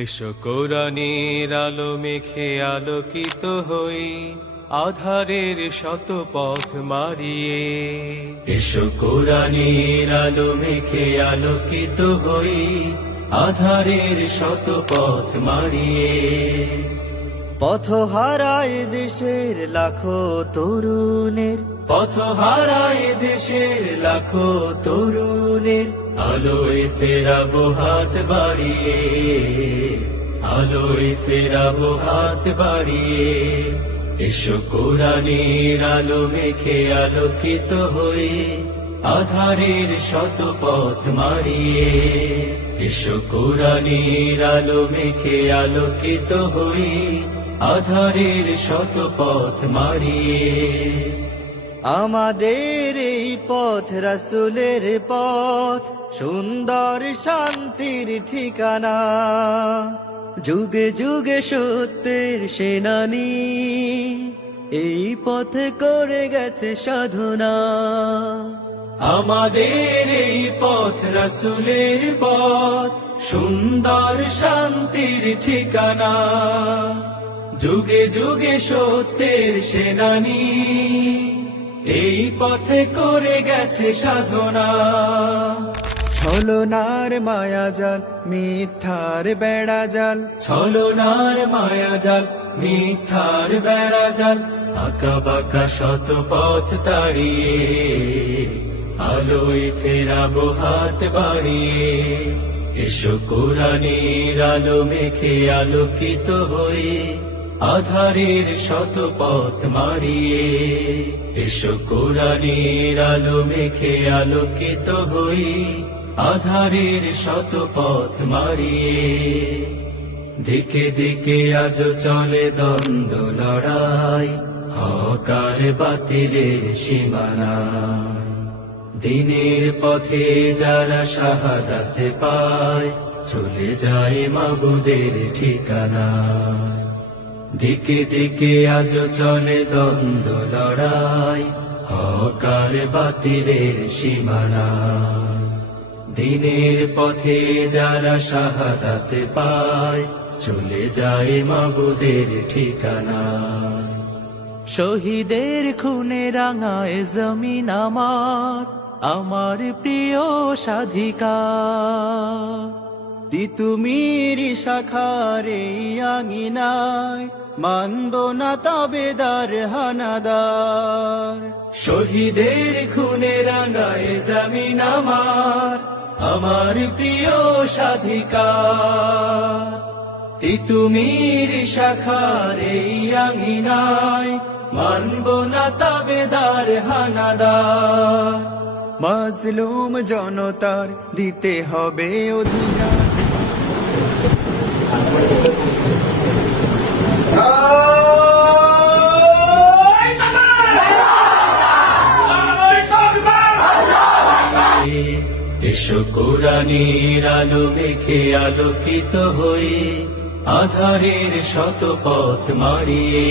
এসো কোরআনের আলো মেখে আলোকিত হই, আধারের শত পথ মারিয়ে। এসো কোরআনের আলো মেখে আলোকিত হই, আধারের শত পথ মারিয়ে। পথ হারায় দেশের লাখো তরুণের, পথ হারায় দেশের লাখো তরুণের, আলোয় ফেরাবো হাত বাড়িয়ে, আলোয় ফেরাবো হাত বাড়িয়ে। এসো কোরআনের আলো মেখে আলোকিত হই, আধারের শত পথ মারিয়ে। এসো কোরআনের আলো মেখে আলোকিত হই, আধারের শত পথ মারিয়ে। আমাদের এই পথ রাসূলের পথ, সুন্দর শান্তির ঠিকানা। যুগে যুগে সত্যের সেনানী, এই পথে করে গেছে সাধনা। আমাদের এই পথ রাসূলের পথ, সুন্দর শান্তির ঠিকানা। যুগে যুগে সত্যের সেনানী, এই পথে করে গেছে সাধনা। ছলনার মায়াজাল, মিথ্যার বেড়াজাল, ছলনার মায়াজাল, মিথ্যার বেড়াজাল, আঁকা বাঁকা শত পথ তাড়িয়ে, আলোয় ফেরাবো হাত বাড়িয়ে। এসো কোরআনের আলো মেখে আলোকিত হই, আধারের শত পথ মারিয়ে। এসো কোরআনের আলো মেখে আলোকিত হই, আধারের শত পথ মারিয়ে। দিকে দিকে আজ চলে দ্বন্দ্ব লড়াই, হক আর বাতিলের সীমানা। দিনের পথে যারা শাহাদাত পায়, চলে যায় মাবুদের ঠিকানা। দিকে দিকে আজ চলে দ্বন্দ্ব লড়াই, হক আর বাতিলের সীমানা। দিনের পথে যারা শাহাদাত পায়, চলে যায় মাবুদের ঠিকানা। শহীদের খুনে রাঙায় জমিন আমার, আমার প্রিয় স্বাধিকার। তিতুমির শাখার এই আঙিনায়, মানব না তাবেদার হানাদার। শহীদের খুনে রাঙায় জমিন আমার, আমার প্রিয় স্বাধিকার। তিতুমির শাখার এই আঙিনায়, মানব না তাবেদার হানাদার। মাজলুম জনতার দিতে হবে অধিকার। এসো কোরআনের আলো মেখে আলোকিত হই, আধারের শত পথ মারিয়ে।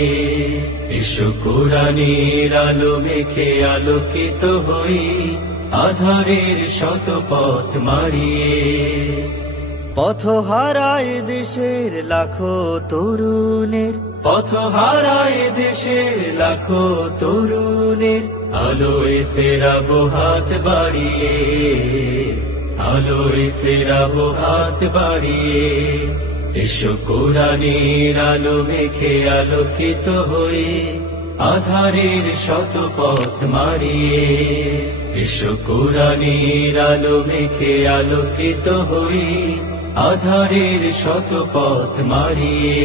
এসো কোরআনের আলো মেখে আলোকিত হই, আধারের শত পথ মারিয়ে। পথ হারায় দেশের লাখো তরুণের, পথ হারায় দেশের লাখো তরুণের, আলোয় ফেরাবো হাত বাড়িয়ে, আলোয় ফেরাবো হাত বাড়িয়ে। এসো কোরআনের আলো মেখে আলোকিত হই, আধারের শত পথ মারিয়ে। এসো কোরআনের আলো মেখে আলোকিত হই, আধারের শত পথ মারিয়ে।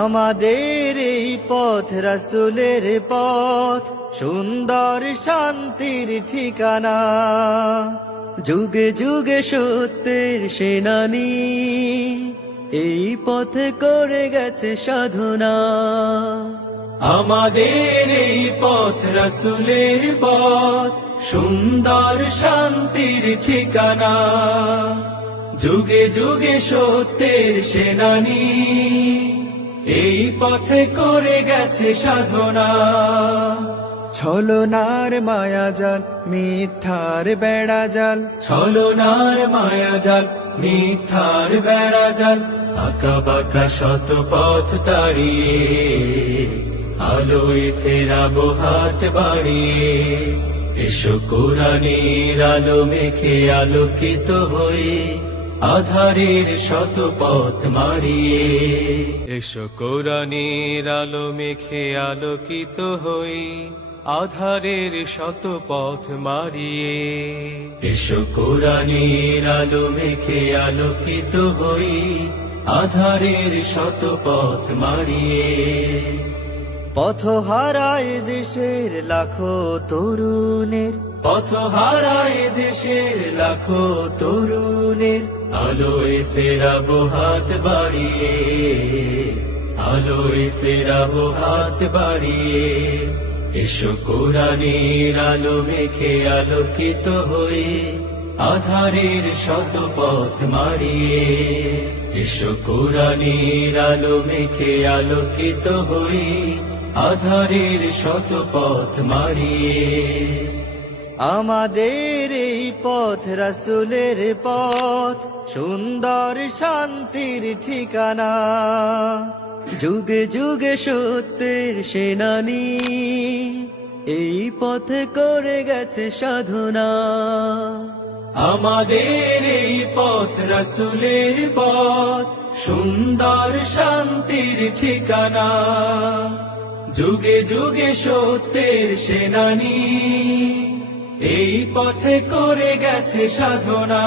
আমাদের এই পথ রাসূলের পথ, সুন্দর শান্তির ঠিকানা। যুগে যুগে সত্যের সেনানী, এই পথে করে গেছে সাধনা। আমাদের এই পথ রাসূলের পথ, সুন্দর শান্তির ঠিকানা। যুগে যুগে সত্যের সেনানী, এই পথে করে গেছে সাধনা। ছলনার মায়াজাল, মিথ্যার বেড়াজাল, ছলনার মায়াজাল, মিথ্যার বেড়া জাল আঁকা বাঁকা শত পথ তাড়িয়ে আলোয় ফেরাবো হাত বাড়িয়ে এসো কোরআনের আলো মেখে আলোকিত হই আধারের শত পথ মারিয়ে এসো কোরআনের আলো মেখে আলোকিত হই আধারের শত পথ মারিয়ে এসো কোরআনের আলো মেখে আলোকিত হই আধারের শত পথ মারিয়ে পথ হারায় দেশের লাখো তরুণের পথ হারায় দেশের লাখো তরুণের আলোয় ফেরাবো হাত বাড়িয়ে আলোয় ফেরাবো হাত বাড়িয়ে এসো কোরআনের আলো মেখে আলোকিত হই আধারের শত পথ মারিয়ে এসো কোরআনের আলো মেখে আলোকিত হই আধারের শত পথ মারিয়ে আমাদের এই পথ রাসূলের পথ সুন্দর শান্তির ঠিকানা যুগে যুগে সত্যের সেনানী এই পথে করে গেছে সাধনা আমাদের এই পথ রাসূলের পথ সুন্দর শান্তির ঠিকানা যুগে যুগে সত্যের সেনানী এই পথে করে গেছে সাধনা